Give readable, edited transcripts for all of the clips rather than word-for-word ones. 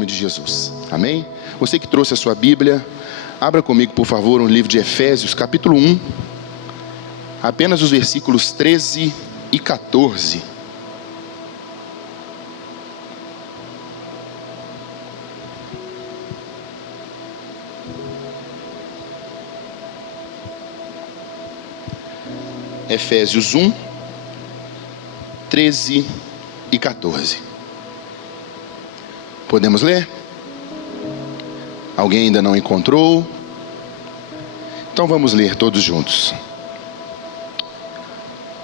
nome de Jesus. Amém? Você que trouxe a sua Bíblia, abra comigo, por favor, no livro de Efésios, capítulo 1, apenas os versículos 13 e 14. Efésios 1, 13 e 14. Podemos ler? Alguém ainda não encontrou? Então vamos ler todos juntos.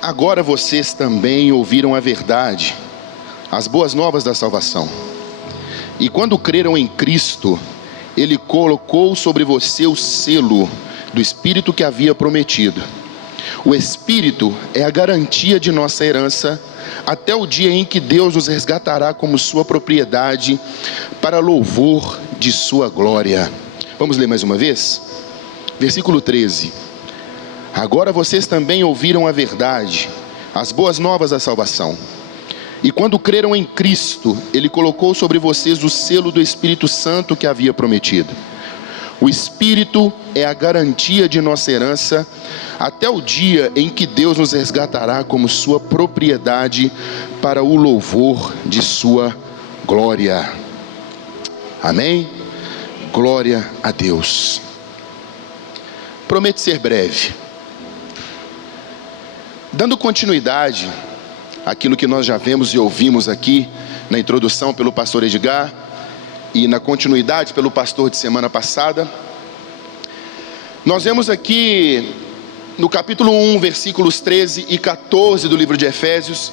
Agora vocês também ouviram a verdade, as boas novas da salvação. E quando creram em Cristo, Ele colocou sobre você o selo do Espírito que havia prometido. O Espírito é a garantia de nossa herança até o dia em que Deus nos resgatará como sua propriedade para louvor de sua glória. Vamos ler mais uma vez? Versículo 13. Agora vocês também ouviram a verdade, as boas novas da salvação. E quando creram em Cristo, Ele colocou sobre vocês o selo do Espírito Santo que havia prometido. O Espírito é a garantia de nossa herança até o dia em que Deus nos resgatará como sua propriedade para o louvor de sua glória. Amém? Glória a Deus. Prometo ser breve. Dando continuidade àquilo que nós já vemos e ouvimos aqui na introdução pelo pastor Edgar e na continuidade pelo pastor de semana passada, nós vemos aqui no capítulo 1, versículos 13 e 14 do livro de Efésios,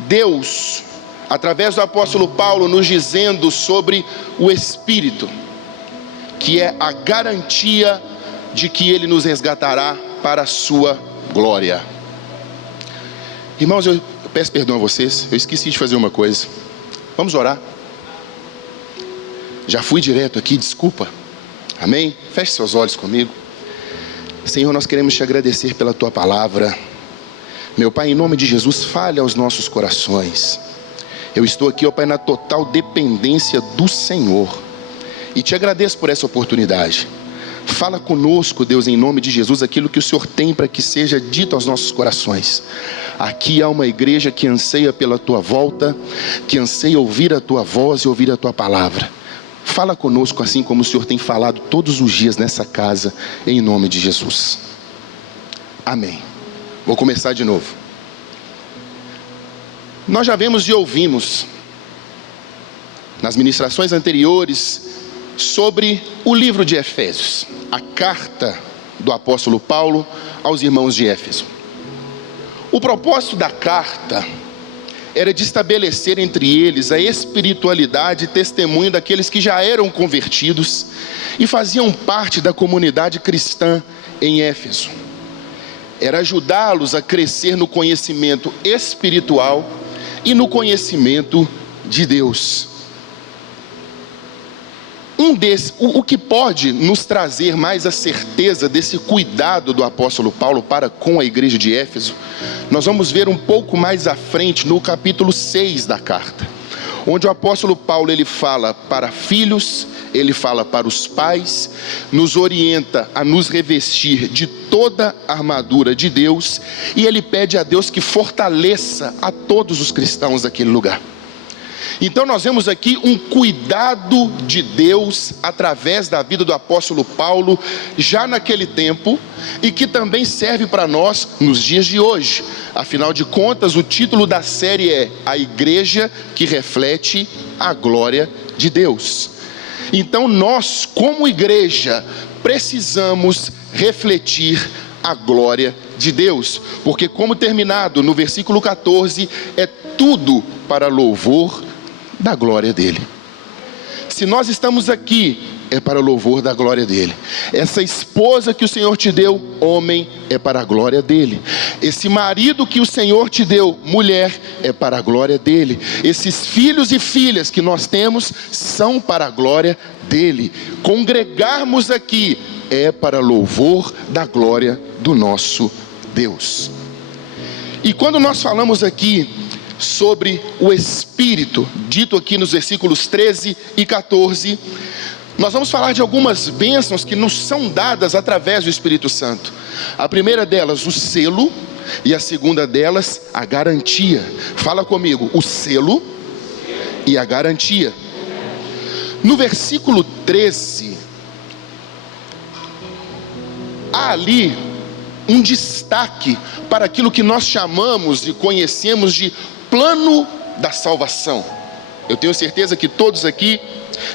Deus, através do apóstolo Paulo, nos dizendo sobre o Espírito, que é a garantia de que Ele nos resgatará para a sua glória. Irmãos, eu peço perdão a vocês, eu esqueci de fazer uma coisa. Vamos orar. Já fui direto aqui, desculpa. Amém? Feche seus olhos comigo. Senhor, nós queremos te agradecer pela tua palavra. Meu Pai, em nome de Jesus, fale aos nossos corações. Eu estou aqui, ó Pai, na total dependência do Senhor. E te agradeço por essa oportunidade. Fala conosco, Deus, em nome de Jesus, aquilo que o Senhor tem para que seja dito aos nossos corações. Aqui há uma igreja que anseia pela tua volta, que anseia ouvir a tua voz e ouvir a tua palavra. Fala conosco assim como o Senhor tem falado todos os dias nessa casa, em nome de Jesus. Amém. Vou começar de novo. Nós já vemos e ouvimos nas ministrações anteriores sobre o livro de Efésios, a carta do apóstolo Paulo aos irmãos de Éfeso. O propósito da carta era de estabelecer entre eles a espiritualidade e testemunho daqueles que já eram convertidos e faziam parte da comunidade cristã em Éfeso. Era ajudá-los a crescer no conhecimento espiritual e no conhecimento de Deus. O que pode nos trazer mais a certeza desse cuidado do apóstolo Paulo para com a igreja de Éfeso, nós vamos ver um pouco mais à frente no capítulo 6 da carta, onde o apóstolo Paulo ele fala para filhos, ele fala para os pais, nos orienta a nos revestir de toda a armadura de Deus, e ele pede a Deus que fortaleça a todos os cristãos daquele lugar. Então nós vemos aqui um cuidado de Deus através da vida do apóstolo Paulo já naquele tempo e que também serve para nós nos dias de hoje. Afinal de contas, o título da série é A Igreja que Reflete a Glória de Deus. Então nós, como igreja, precisamos refletir a glória de Deus, porque como terminado no versículo 14, é tudo para louvor da glória dele. Se nós estamos aqui, é para louvor da glória dele. Essa esposa que o Senhor te deu, homem, é para a glória dele. Esse marido que o Senhor te deu, mulher, é para a glória dele. Esses filhos e filhas que nós temos, são para a glória dele. Congregarmos aqui, é para louvor da glória do nosso Deus. E quando nós falamos aqui sobre o Espírito, dito aqui nos versículos 13 e 14, nós vamos falar de algumas bênçãos que nos são dadas através do Espírito Santo. A primeira delas, o selo, e a segunda delas, a garantia. Fala comigo, o selo e a garantia. No versículo 13, há ali um destaque para aquilo que nós chamamos e conhecemos de plano da salvação. Eu tenho certeza que todos aqui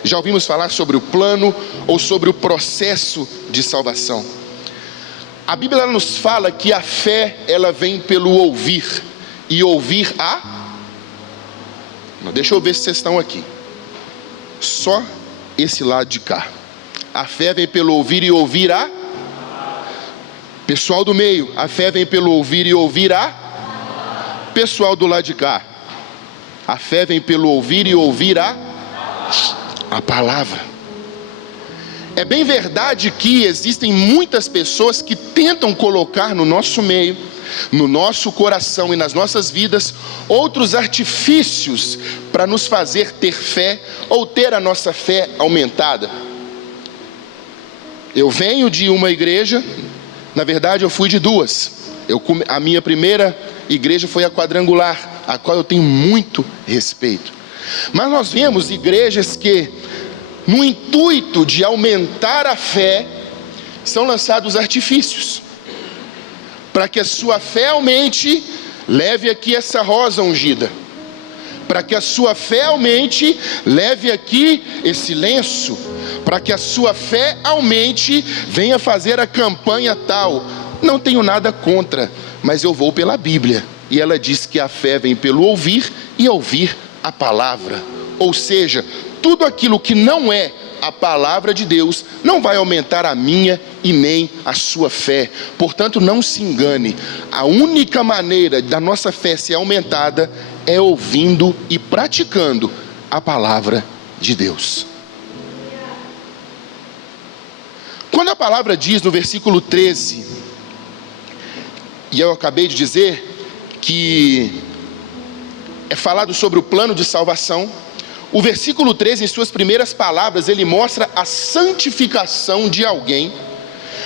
já ouvimos falar sobre o plano ou sobre o processo de salvação. A Bíblia ela nos fala que a fé ela vem pelo ouvir, e ouvir deixa eu ver se vocês estão aqui. Só esse lado de cá. A fé vem pelo ouvir e ouvir Pessoal do meio, a fé vem pelo ouvir e ouvir Pessoal do lado de cá, a fé vem pelo ouvir e ouvir a palavra. É bem verdade que existem muitas pessoas que tentam colocar no nosso meio, no nosso coração e nas nossas vidas, outros artifícios para nos fazer ter fé ou ter a nossa fé aumentada. Eu venho de uma igreja, na verdade eu fui de duas. A minha primeira igreja foi a Quadrangular, a qual eu tenho muito respeito. Mas nós vemos igrejas que, no intuito de aumentar a fé, são lançados artifícios. Para que a sua fé aumente, leve aqui essa rosa ungida. Para que a sua fé aumente, leve aqui esse lenço. Para que a sua fé aumente, venha fazer a campanha tal. Não tenho nada contra, mas eu vou pela Bíblia. E ela diz que a fé vem pelo ouvir e ouvir a palavra. Ou seja, tudo aquilo que não é a palavra de Deus não vai aumentar a minha e nem a sua fé. Portanto, não se engane. A única maneira da nossa fé ser aumentada é ouvindo e praticando a palavra de Deus. Quando a palavra diz no versículo 13, e eu acabei de dizer que é falado sobre o plano de salvação, o versículo 13, em suas primeiras palavras, ele mostra a santificação de alguém,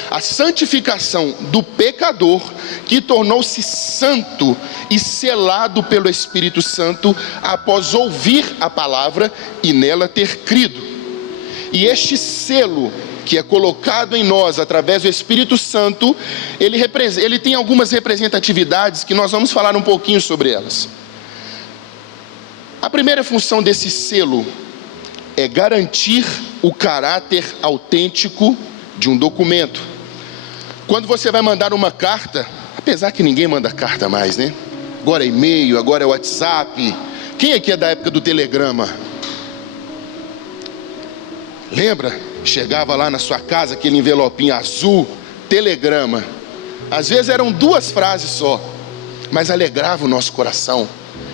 a santificação do pecador, que tornou-se santo e selado pelo Espírito Santo, após ouvir a palavra e nela ter crido. E este selo, que é colocado em nós através do Espírito Santo, ele tem algumas representatividades que nós vamos falar um pouquinho sobre elas. A primeira função desse selo é garantir o caráter autêntico de um documento. Quando você vai mandar uma carta, apesar que ninguém manda carta mais, né? Agora é e-mail, agora é WhatsApp. Quem aqui é da época do telegrama? Lembra? Chegava lá na sua casa aquele envelopinho azul, telegrama. Às vezes eram 2 frases só, mas alegrava o nosso coração.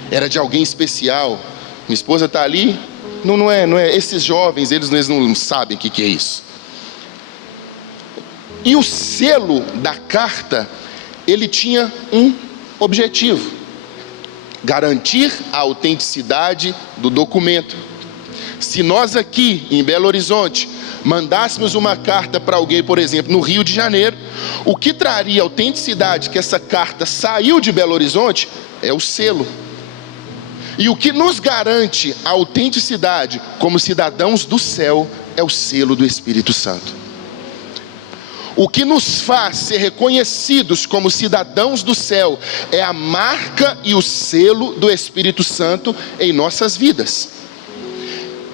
Era de alguém especial. Minha esposa está ali. Não é. Esses jovens, eles não sabem o que é isso. E o selo da carta, ele tinha um objetivo: garantir a autenticidade do documento. Se nós aqui em Belo Horizonte mandássemos uma carta para alguém, por exemplo, no Rio de Janeiro, o que traria autenticidade que essa carta saiu de Belo Horizonte é o selo. E o que nos garante a autenticidade como cidadãos do céu é o selo do Espírito Santo. O que nos faz ser reconhecidos como cidadãos do céu é a marca e o selo do Espírito Santo em nossas vidas.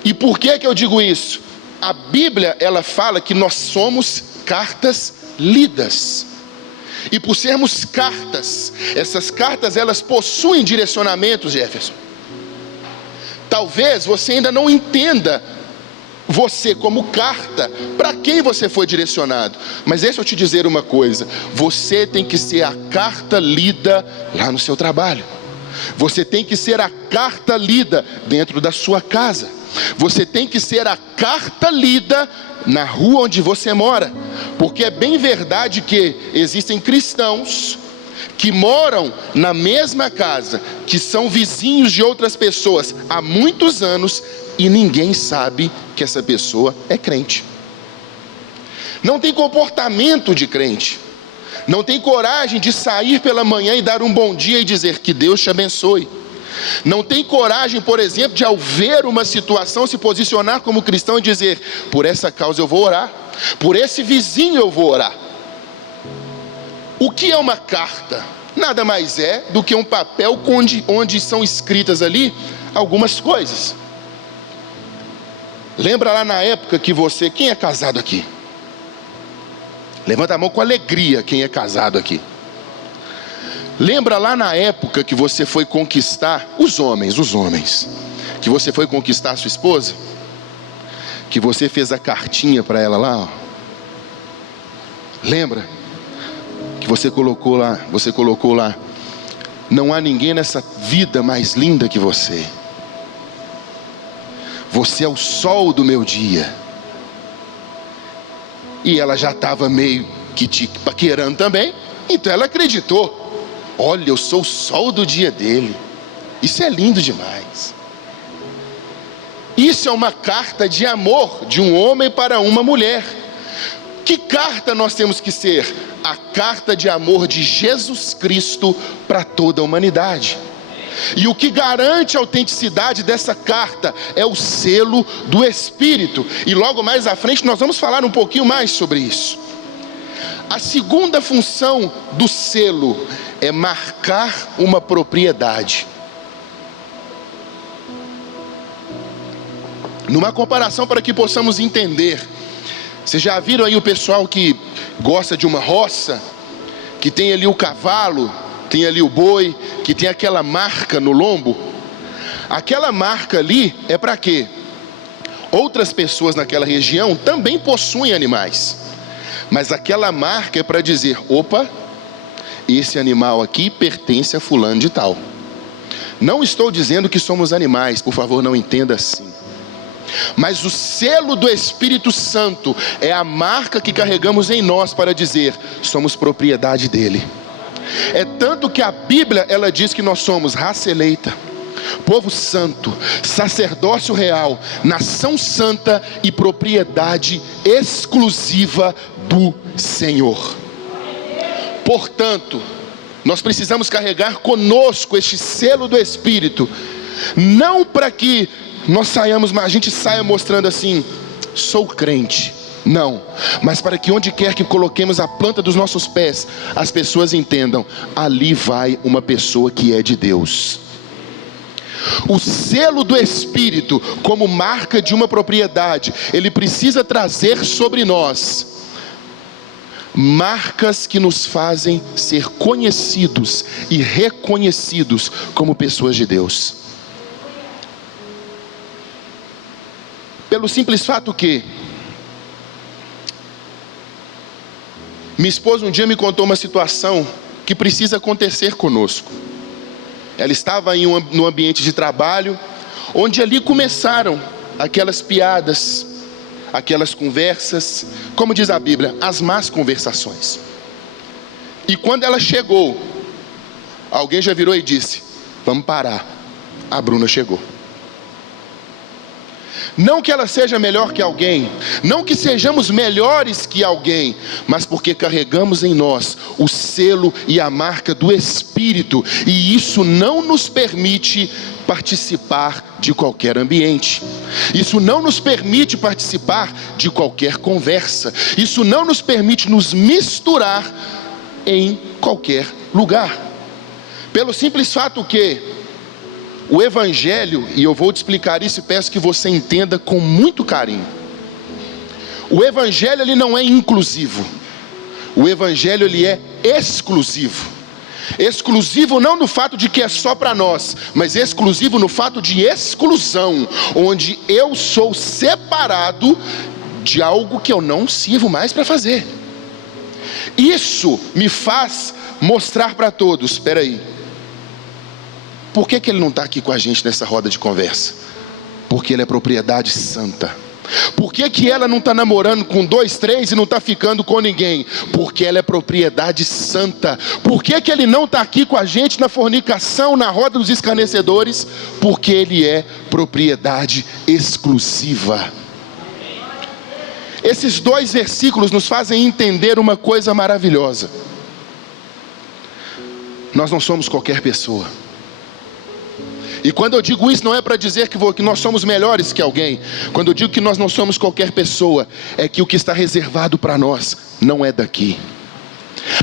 E por que eu digo isso? A Bíblia, ela fala que nós somos cartas lidas. E por sermos cartas, essas cartas elas possuem direcionamentos, Jefferson. Talvez você ainda não entenda você como carta, para quem você foi direcionado. Mas deixa eu te dizer uma coisa: você tem que ser a carta lida lá no seu trabalho. Você tem que ser a carta lida dentro da sua casa. Você tem que ser a carta lida na rua onde você mora. Porque é bem verdade que existem cristãos que moram na mesma casa, que são vizinhos de outras pessoas há muitos anos, e ninguém sabe que essa pessoa é crente. Não tem comportamento de crente. Não tem coragem de sair pela manhã e dar um bom dia e dizer que Deus te abençoe. Não tem coragem, por exemplo, de ao ver uma situação se posicionar como cristão e dizer: por essa causa eu vou orar, por esse vizinho eu vou orar. O que é uma carta? Nada mais é do que um papel onde são escritas ali algumas coisas. Lembra lá na época que você... Quem é casado aqui? Levanta a mão com alegria quem é casado aqui. Lembra lá na época que você foi conquistar, os homens, que você foi conquistar a sua esposa? Que você fez a cartinha para ela lá, ó. Lembra? Que você colocou lá, não há ninguém nessa vida mais linda que você. Você é o sol do meu dia. E ela já estava meio que te paquerando também, então ela acreditou. Olha, eu sou o sol do dia dele. Isso é lindo demais. Isso é uma carta de amor de um homem para uma mulher. Que carta nós temos que ser? A carta de amor de Jesus Cristo para toda a humanidade. E o que garante a autenticidade dessa carta é o selo do Espírito. E logo mais à frente nós vamos falar um pouquinho mais sobre isso. A segunda função do selo é marcar uma propriedade. Numa comparação para que possamos entender, vocês já viram aí o pessoal que gosta de uma roça, que tem ali o cavalo, tem ali o boi, que tem aquela marca no lombo? Aquela marca ali é para quê? Outras pessoas naquela região também possuem animais, mas aquela marca é para dizer: opa, esse animal aqui pertence a fulano de tal. Não estou dizendo que somos animais, por favor, não entenda assim. Mas o selo do Espírito Santo é a marca que carregamos em nós para dizer: somos propriedade dele. É tanto que a Bíblia, ela diz que nós somos raça eleita, povo santo, sacerdócio real, nação santa e propriedade exclusiva do Senhor. Portanto, nós precisamos carregar conosco este selo do Espírito, não para que a gente saia mostrando assim: sou crente. Não, mas para que onde quer que coloquemos a planta dos nossos pés, as pessoas entendam: ali vai uma pessoa que é de Deus. O selo do Espírito, como marca de uma propriedade, ele precisa trazer sobre nós marcas que nos fazem ser conhecidos e reconhecidos como pessoas de Deus. Pelo simples fato que minha esposa um dia me contou uma situação que precisa acontecer conosco. Ela estava no ambiente de trabalho, onde ali começaram aquelas piadas, aquelas conversas, como diz a Bíblia, as más conversações. E quando ela chegou, alguém já virou e disse: vamos parar, a Bruna chegou. Não que ela seja melhor que alguém, não que sejamos melhores que alguém, mas porque carregamos em nós o selo e a marca do Espírito, e isso não nos permite participar de qualquer ambiente. Isso não nos permite participar de qualquer conversa. Isso não nos permite nos misturar em qualquer lugar. Pelo simples fato que o Evangelho, e eu vou te explicar isso e peço que você entenda com muito carinho. O Evangelho, ele não é inclusivo. O Evangelho, ele é exclusivo. Exclusivo não no fato de que é só para nós, mas exclusivo no fato de exclusão, onde eu sou separado de algo que eu não sirvo mais para fazer. Isso me faz mostrar para todos: espera aí, por que ele não está aqui com a gente nessa roda de conversa? Porque ele é propriedade santa. Por que ela não está namorando com 2, 3 e não está ficando com ninguém? Porque ela é propriedade santa. Por que ele não está aqui com a gente na fornicação, na roda dos escarnecedores? Porque ele é propriedade exclusiva. Esses 2 versículos nos fazem entender uma coisa maravilhosa. Nós não somos qualquer pessoa. E quando eu digo isso, não é para dizer que nós somos melhores que alguém. Quando eu digo que nós não somos qualquer pessoa, é que o que está reservado para nós não é daqui.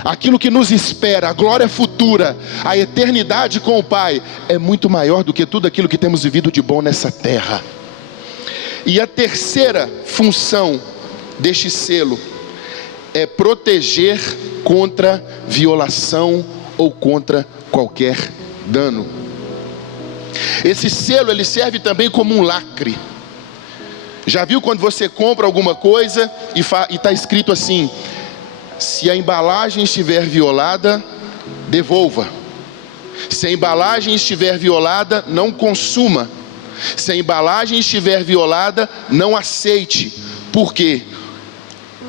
Aquilo que nos espera, a glória futura, a eternidade com o Pai, é muito maior do que tudo aquilo que temos vivido de bom nessa terra. E a terceira função deste selo é proteger contra violação ou contra qualquer dano. Esse selo, ele serve também como um lacre. Já viu quando você compra alguma coisa e está escrito assim: se a embalagem estiver violada, devolva. Se a embalagem estiver violada, não consuma. Se a embalagem estiver violada, não aceite. Por quê?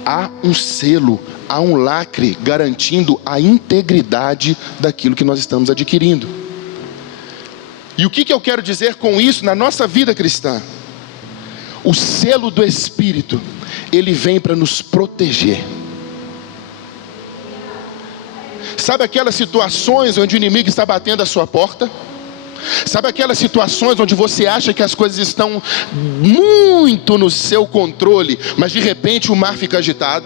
Há um selo, há um lacre garantindo a integridade daquilo que nós estamos adquirindo. E o que eu quero dizer com isso na nossa vida cristã? O selo do Espírito, ele vem para nos proteger. Sabe aquelas situações onde o inimigo está batendo a sua porta? Sabe aquelas situações onde você acha que as coisas estão muito no seu controle, mas de repente o mar fica agitado?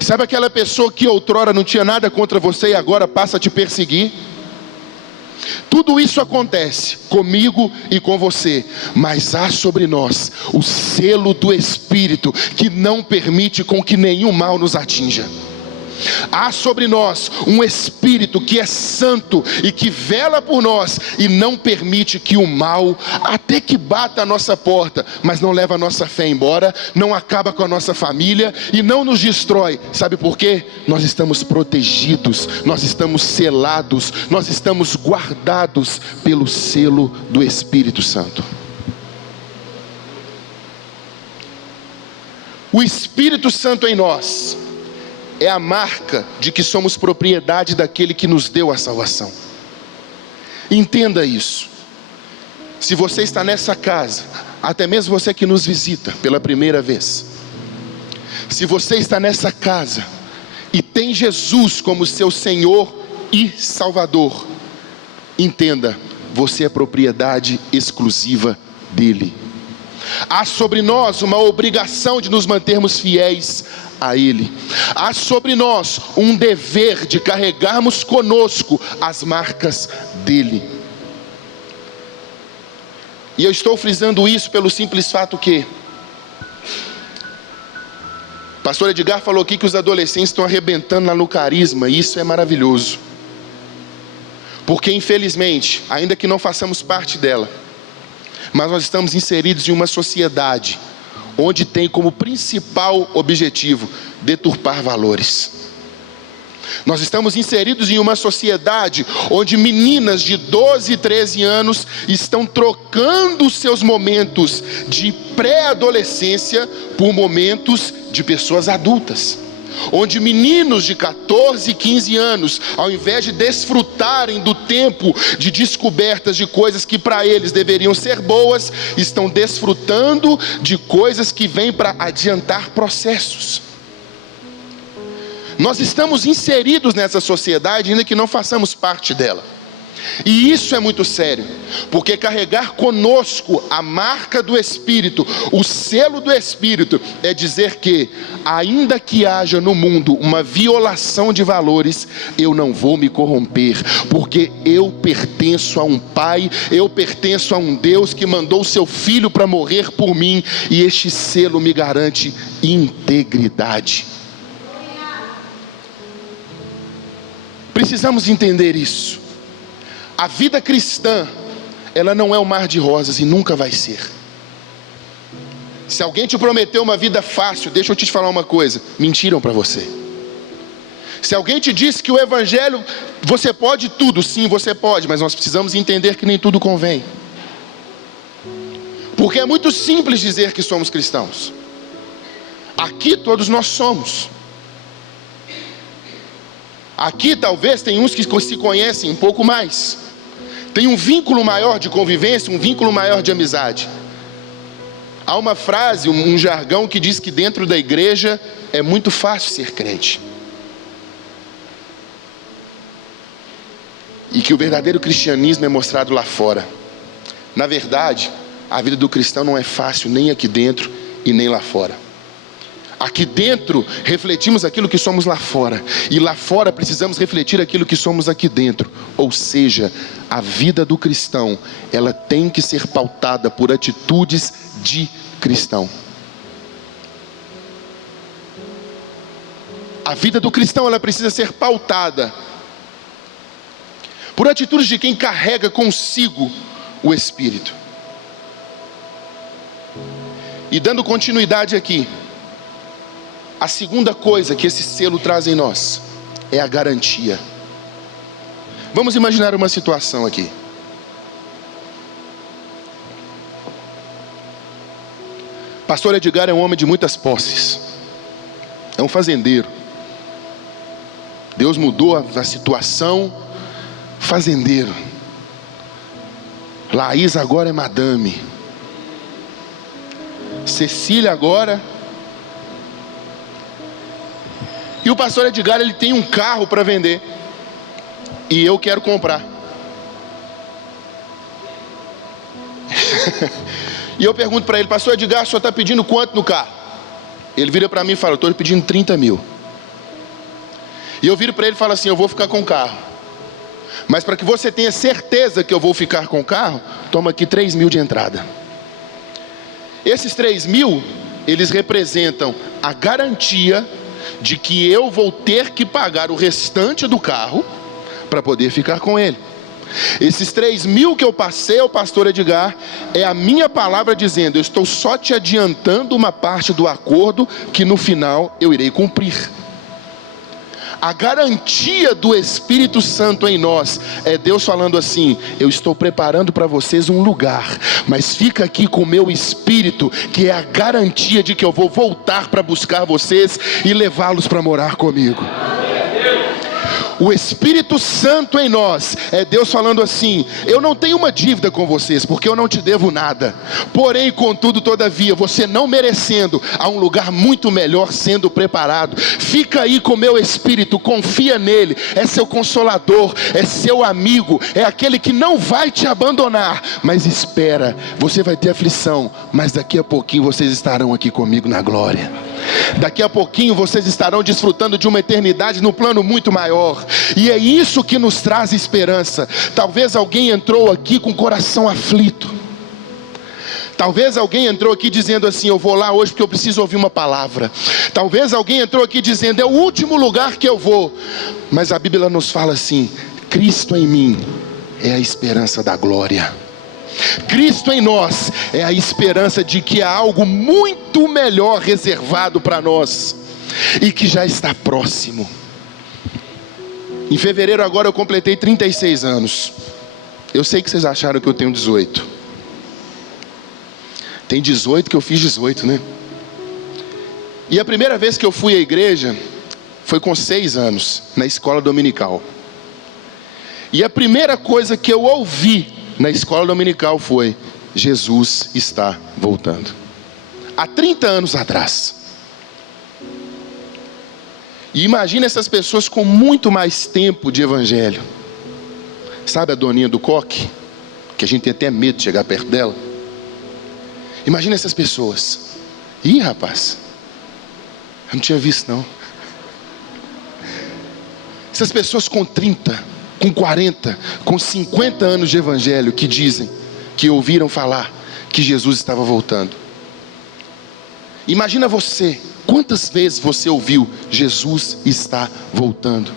Sabe aquela pessoa que outrora não tinha nada contra você e agora passa a te perseguir? Tudo isso acontece comigo e com você, mas há sobre nós o selo do Espírito que não permite com que nenhum mal nos atinja. Há sobre nós um Espírito que é santo e que vela por nós e não permite que o mal, até que bata a nossa porta, mas não leva a nossa fé embora, não acaba com a nossa família e não nos destrói. Sabe por quê? Nós estamos protegidos, nós estamos selados, nós estamos guardados pelo selo do Espírito Santo. O Espírito Santo em nós é a marca de que somos propriedade daquele que nos deu a salvação. Entenda isso. Se você está nessa casa, até mesmo você que nos visita pela primeira vez, se você está nessa casa e tem Jesus como seu Senhor e Salvador, entenda, você é propriedade exclusiva dele. Há sobre nós uma obrigação de nos mantermos fiéis a Ele. Há sobre nós um dever de carregarmos conosco as marcas dele. E eu estou frisando isso pelo simples fato que pastor Edgar falou aqui que os adolescentes estão arrebentando lá no carisma, e isso é maravilhoso. Porque infelizmente, ainda que não façamos parte dela, mas nós estamos inseridos em uma sociedade onde tem como principal objetivo deturpar valores. Nós estamos inseridos em uma sociedade onde meninas de 12, 13 anos estão trocando seus momentos de pré-adolescência por momentos de pessoas adultas. Onde meninos de 14, 15 anos, ao invés de desfrutarem do tempo de descobertas de coisas que para eles deveriam ser boas, estão desfrutando de coisas que vêm para adiantar processos. Nós estamos inseridos nessa sociedade, ainda que não façamos parte dela. E isso é muito sério, porque carregar conosco a marca do Espírito, o selo do Espírito, é dizer que, ainda que haja no mundo uma violação de valores, eu não vou me corromper, porque eu pertenço a um Pai, eu pertenço a um Deus que mandou o seu Filho para morrer por mim, e este selo me garante integridade. Precisamos entender isso. A vida cristã, ela não é um mar de rosas e nunca vai ser. Se alguém te prometeu uma vida fácil, deixa eu te falar uma coisa: mentiram para você. Se alguém te disse que o evangelho, você pode tudo, sim, você pode, mas nós precisamos entender que nem tudo convém. Porque é muito simples dizer que somos cristãos. Aqui todos nós somos. Aqui talvez tem uns que se conhecem um pouco mais, tem um vínculo maior de convivência, um vínculo maior de amizade. Há uma frase, um jargão que diz que dentro da igreja é muito fácil ser crente. E que o verdadeiro cristianismo é mostrado lá fora. Na verdade, a vida do cristão não é fácil nem aqui dentro e nem lá fora. Aqui dentro refletimos aquilo que somos lá fora, e lá fora precisamos refletir aquilo que somos aqui dentro. Ou seja, a vida do cristão, ela tem que ser pautada por atitudes de cristão. A vida do cristão, ela precisa ser pautada por atitudes de quem carrega consigo o Espírito. E dando continuidade aqui, a segunda coisa que esse selo traz em nós é a garantia. Vamos imaginar uma situação aqui. Pastor Edgar é um homem de muitas posses. É um fazendeiro. Deus mudou a situação. Fazendeiro. Laís agora é madame. Cecília agora. E o pastor Edgar, ele tem um carro para vender. E eu quero comprar. E eu pergunto para ele: pastor Edgar, o senhor está pedindo quanto no carro? Ele vira para mim e fala: eu estou pedindo 30 mil. E eu viro para ele e falo assim: eu vou ficar com o carro. Mas para que você tenha certeza que eu vou ficar com o carro, toma aqui 3 mil de entrada. Esses 3 mil, eles representam a garantia de que eu vou ter que pagar o restante do carro para poder ficar com ele. Esses 3 mil que eu passei ao pastor Edgar é a minha palavra dizendo: eu estou só te adiantando uma parte do acordo que no final eu irei cumprir. A garantia do Espírito Santo em nós é Deus falando assim: eu estou preparando para vocês um lugar, mas fica aqui com o meu Espírito, que é a garantia de que eu vou voltar para buscar vocês e levá-los para morar comigo. O Espírito Santo em nós é Deus falando assim: eu não tenho uma dívida com vocês, porque eu não te devo nada. Porém, contudo, todavia, você não merecendo, há um lugar muito melhor sendo preparado. Fica aí com o meu Espírito, confia nele. É seu consolador, é seu amigo, é aquele que não vai te abandonar. Mas espera, você vai ter aflição, mas daqui a pouquinho vocês estarão aqui comigo na glória. Daqui a pouquinho vocês estarão desfrutando de uma eternidade no plano muito maior. E é isso que nos traz esperança. Talvez alguém entrou aqui com o coração aflito. Talvez alguém entrou aqui dizendo assim: eu vou lá hoje porque eu preciso ouvir uma palavra. Talvez alguém entrou aqui dizendo: é o último lugar que eu vou. Mas a Bíblia nos fala assim: Cristo em mim é a esperança da glória. Cristo em nós é a esperança de que há algo muito melhor reservado para nós e que já está próximo. Em fevereiro agora eu completei 36 anos. Eu sei que vocês acharam que eu tenho 18. Tem 18 que eu fiz 18, né? E a primeira vez que eu fui à igreja foi com 6 anos, na escola dominical. E a primeira coisa que eu ouvi na escola dominical foi: Jesus está voltando. Há 30 anos atrás. E imagina essas pessoas com muito mais tempo de evangelho. Sabe a doninha do coque? Que a gente tem até medo de chegar perto dela. Imagina essas pessoas. Ih, rapaz, eu não tinha visto não. Essas pessoas com 30, com 40, com 50 anos de evangelho, que dizem que ouviram falar que Jesus estava voltando. Imagina você, quantas vezes você ouviu: Jesus está voltando?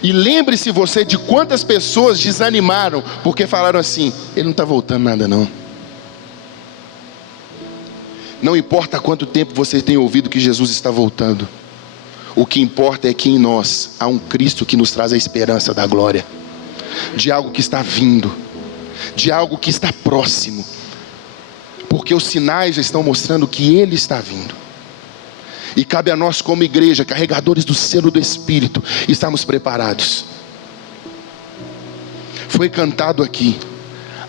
E lembre-se você de quantas pessoas desanimaram porque falaram assim: ele não está voltando nada não. Não importa quanto tempo você tem ouvido que Jesus está voltando, o que importa é que em nós há um Cristo que nos traz a esperança da glória, de algo que está vindo, de algo que está próximo. porque os sinais já estão mostrando que Ele está vindo. E cabe a nós, como igreja, carregadores do selo do Espírito, estarmos preparados. Foi cantado aqui: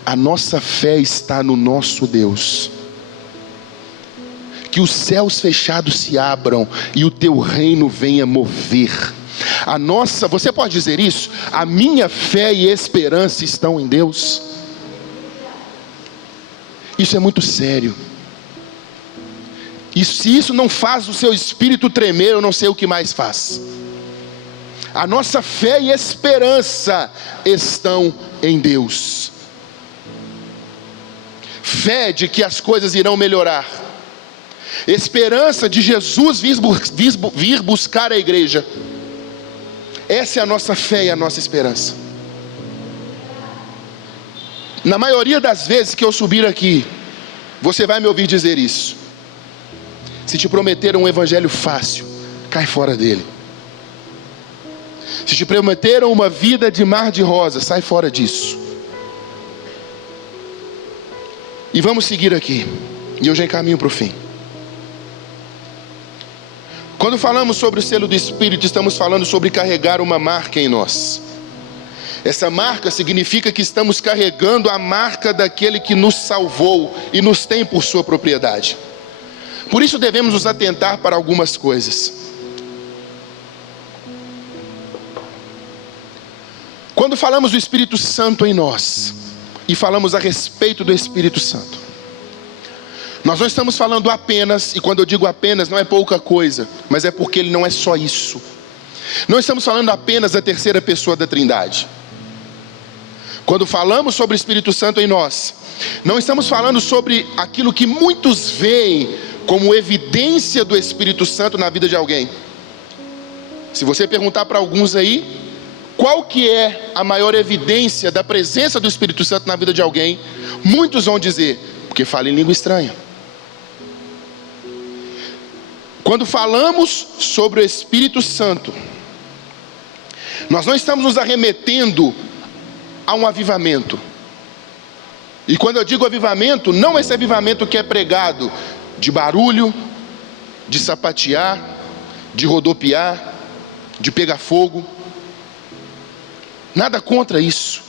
a nossa fé está no nosso Deus. Que os céus fechados se abram e o teu reino venha mover. Você pode dizer isso? A minha fé e esperança estão em Deus. Isso é muito sério. E se isso não faz o seu espírito tremer, eu não sei o que mais faz. A nossa fé e esperança estão em Deus. Fé de que as coisas irão melhorar. Esperança de Jesus vir buscar a igreja. Essa é a nossa fé e a nossa esperança. Na maioria das vezes que eu subir aqui, você vai me ouvir dizer isso. Se te prometeram um evangelho fácil, cai fora dele. Se te prometeram uma vida de mar de rosas, sai fora disso. E vamos seguir aqui. E eu já encaminho para o fim. Quando falamos sobre o selo do Espírito, estamos falando sobre carregar uma marca em nós. Essa marca significa que estamos carregando a marca daquele que nos salvou e nos tem por sua propriedade. Por isso devemos nos atentar para algumas coisas. Quando falamos do Espírito Santo em nós, e falamos a respeito do Espírito Santo, nós não estamos falando apenas, e quando eu digo apenas, não é pouca coisa, mas é porque ele não é só isso. Não estamos falando apenas da terceira pessoa da Trindade. Quando falamos sobre o Espírito Santo em nós, não estamos falando sobre aquilo que muitos veem como evidência do Espírito Santo na vida de alguém. Se você perguntar para alguns aí, qual que é a maior evidência da presença do Espírito Santo na vida de alguém, muitos vão dizer: porque fala em língua estranha. Quando falamos sobre o Espírito Santo, nós não estamos nos arremetendo a um avivamento. E quando eu digo avivamento, não esse avivamento que é pregado de barulho, de sapatear, de rodopiar, de pegar fogo. Nada contra isso,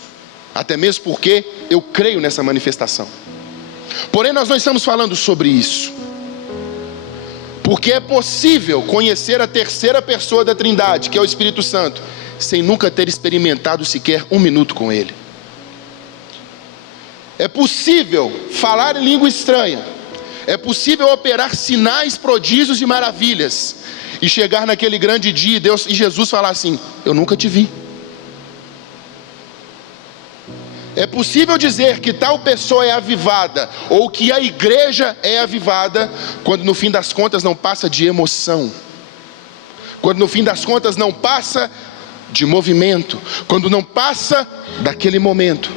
até mesmo porque eu creio nessa manifestação. Porém, nós não estamos falando sobre isso, porque é possível conhecer a terceira pessoa da Trindade, que é o Espírito Santo, sem nunca ter experimentado sequer um minuto com Ele. É possível falar em língua estranha, é possível operar sinais, prodígios e maravilhas, e chegar naquele grande dia e Jesus falar assim: eu nunca te vi. É possível dizer que tal pessoa é avivada, ou que a igreja é avivada, quando no fim das contas não passa de emoção, quando no fim das contas não passa de movimento, quando não passa daquele momento.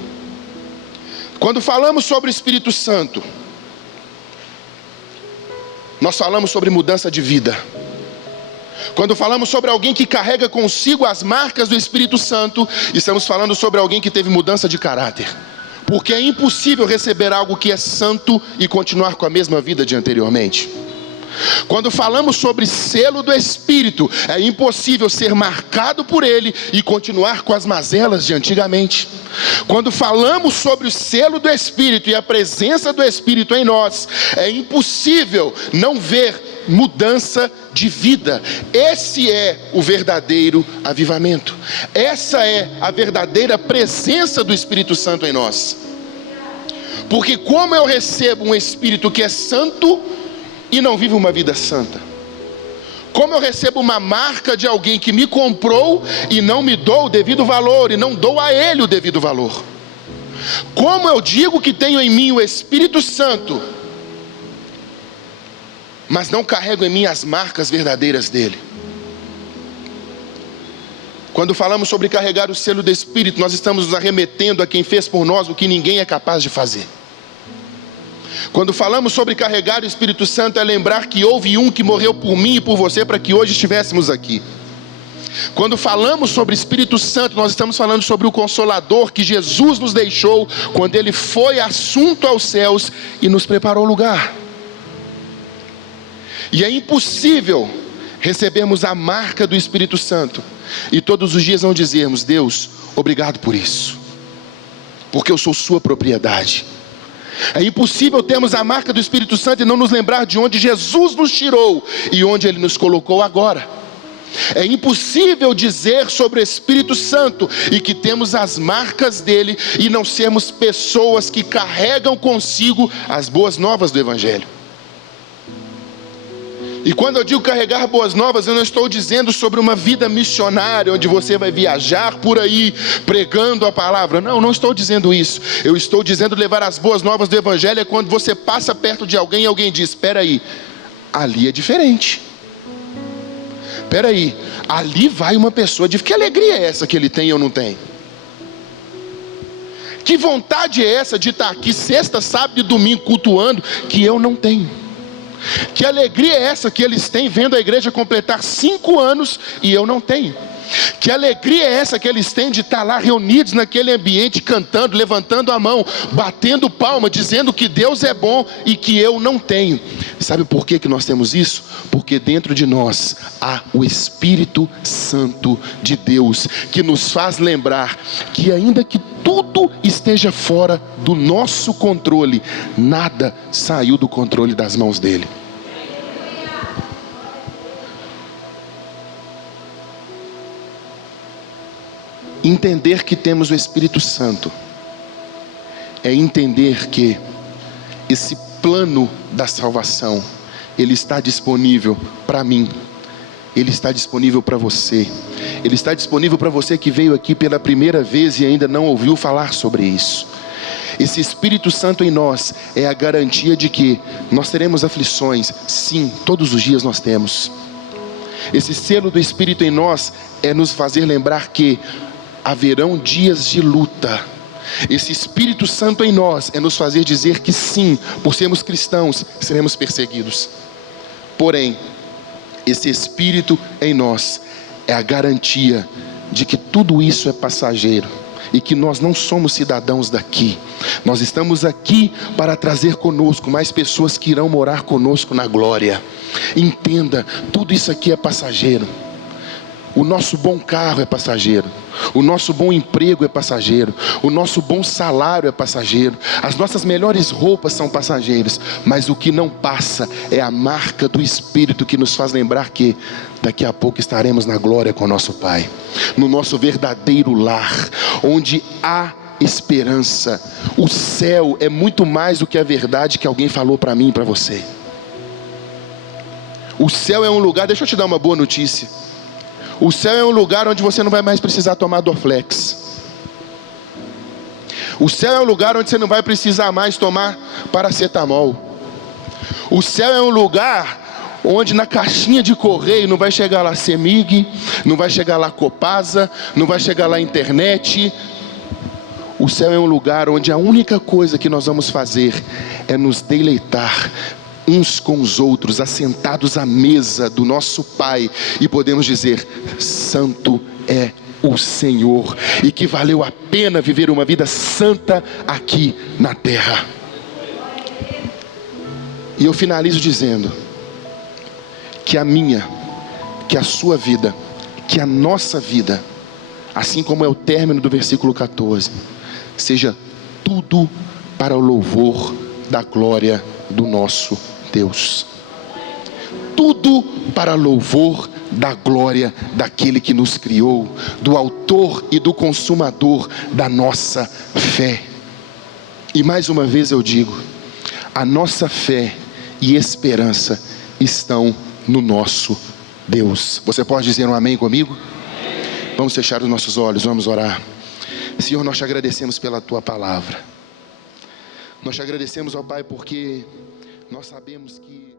Quando falamos sobre o Espírito Santo, nós falamos sobre mudança de vida. Quando falamos sobre alguém que carrega consigo as marcas do Espírito Santo, estamos falando sobre alguém que teve mudança de caráter. Porque é impossível receber algo que é santo e continuar com a mesma vida de anteriormente. Quando falamos sobre selo do Espírito, é impossível ser marcado por ele e continuar com as mazelas de antigamente. Quando falamos sobre o selo do Espírito e a presença do Espírito em nós, é impossível não ver mudança de vida. Esse é o verdadeiro avivamento. Essa é a verdadeira presença do Espírito Santo em nós. Porque como eu recebo um Espírito que é santo e não vive uma vida santa? Como eu recebo uma marca de alguém que me comprou e não me dou o devido valor, e não dou a ele o devido valor? Como eu digo que tenho em mim o Espírito Santo, mas não carrego em mim as marcas verdadeiras dele? Quando falamos sobre carregar o selo do Espírito, nós estamos nos arremetendo a quem fez por nós o que ninguém é capaz de fazer. Quando falamos sobre carregar o Espírito Santo, é lembrar que houve um que morreu por mim e por você para que hoje estivéssemos aqui. Quando falamos sobre Espírito Santo, nós estamos falando sobre o Consolador que Jesus nos deixou quando Ele foi assunto aos céus e nos preparou lugar. E é impossível recebermos a marca do Espírito Santo e todos os dias não dizermos: Deus, obrigado por isso, porque eu sou sua propriedade. É impossível termos a marca do Espírito Santo e não nos lembrar de onde Jesus nos tirou e onde Ele nos colocou agora. É impossível dizer sobre o Espírito Santo e que temos as marcas dele e não sermos pessoas que carregam consigo as boas novas do Evangelho. E quando eu digo carregar boas novas, eu não estou dizendo sobre uma vida missionária, onde você vai viajar por aí pregando a palavra. Não estou dizendo isso. Eu estou dizendo levar as boas novas do Evangelho é quando você passa perto de alguém e alguém diz: espera aí, ali é diferente. Espera aí, ali vai uma pessoa de... Que alegria é essa que ele tem e eu não tenho? Que vontade é essa de estar aqui sexta, sábado e domingo cultuando que eu não tenho? Que alegria é essa que eles têm vendo a igreja completar 5 anos e eu não tenho? Que alegria é essa que eles têm de estar lá reunidos naquele ambiente, cantando, levantando a mão, batendo palma, dizendo que Deus é bom e que eu não tenho? Sabe por que nós temos isso? Porque dentro de nós há o Espírito Santo de Deus, que nos faz lembrar que ainda que tudo esteja fora do nosso controle, nada saiu do controle das mãos dele. Entender que temos o Espírito Santo é entender que esse plano da salvação, ele está disponível para mim, ele está disponível para você, ele está disponível para você que veio aqui pela primeira vez e ainda não ouviu falar sobre isso. Esse Espírito Santo em nós é a garantia de que nós teremos aflições. Sim, todos os dias nós temos. Esse selo do Espírito em nós é nos fazer lembrar que haverão dias de luta. Esse Espírito Santo em nós é nos fazer dizer que sim, por sermos cristãos, seremos perseguidos. Porém, esse Espírito em nós é a garantia de que tudo isso é passageiro e que nós não somos cidadãos daqui. Nós estamos aqui para trazer conosco mais pessoas que irão morar conosco na glória. Entenda, tudo isso aqui é passageiro. O nosso bom carro é passageiro, o nosso bom emprego é passageiro, o nosso bom salário é passageiro, as nossas melhores roupas são passageiras, mas o que não passa é a marca do Espírito que nos faz lembrar que daqui a pouco estaremos na glória com o nosso Pai, no nosso verdadeiro lar, onde há esperança. O céu é muito mais do que a verdade que alguém falou para mim e para você. O céu é um lugar, deixa eu te dar uma boa notícia. O céu é um lugar onde você não vai mais precisar tomar Dorflex. O céu é um lugar onde você não vai precisar mais tomar paracetamol. O céu é um lugar onde na caixinha de correio não vai chegar lá Semig, não vai chegar lá Copasa, não vai chegar lá internet. O céu é um lugar onde a única coisa que nós vamos fazer é nos deleitar uns com os outros, assentados à mesa do nosso Pai, e podemos dizer: santo é o Senhor, e que valeu a pena viver uma vida santa aqui na terra. E eu finalizo dizendo que a minha, que a sua vida, que a nossa vida, assim como é o término do versículo 14, seja tudo para o louvor da glória do nosso Deus. Tudo para louvor da glória daquele que nos criou, do autor e do consumador da nossa fé. E mais uma vez eu digo, a nossa fé e esperança estão no nosso Deus. Você pode dizer um amém comigo? Vamos fechar os nossos olhos, vamos orar. Senhor, nós te agradecemos pela tua palavra. Nós te agradecemos, ó Pai, porque nós sabemos que